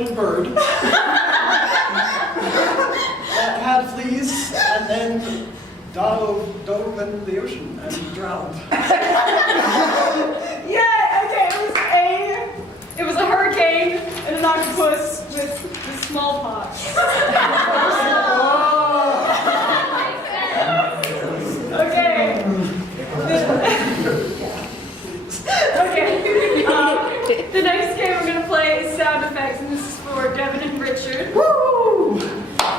little bird that had fleas and then dove in the ocean and drowned. Yeah, okay, it was a hurricane and an octopus with smallpox. Okay. Okay. The next game we're going to play is sound effects, and this is for Devin and Richard. Woo!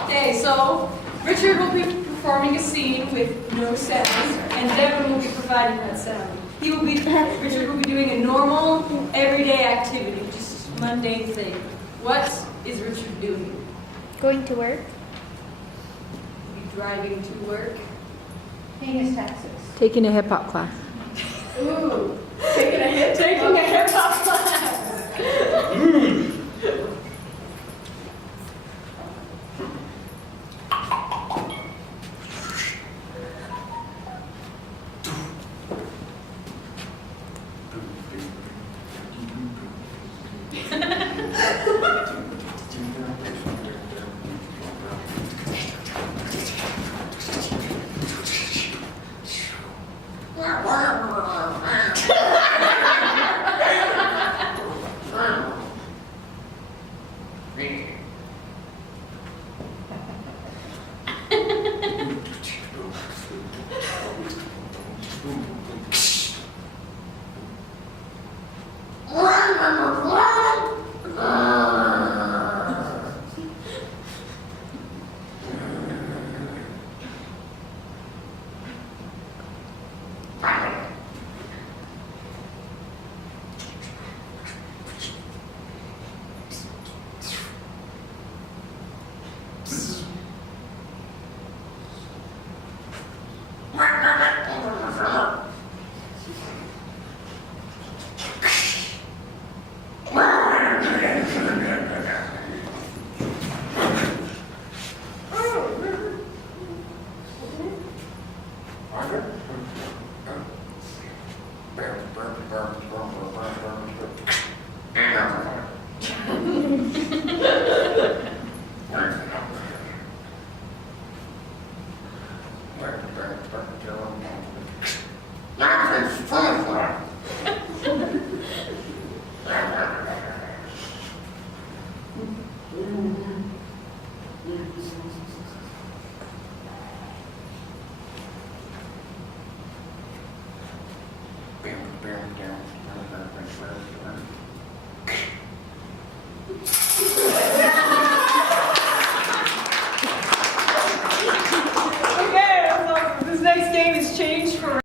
Okay, so Richard will be performing a scene with no sound, and Devin will be providing that sound. Richard will be doing a normal, everyday activity, just mundane thing. What is Richard doing? Going to work. Be driving to work. Paying his taxes. Taking a hip hop class. Ooh, taking a hip hop class.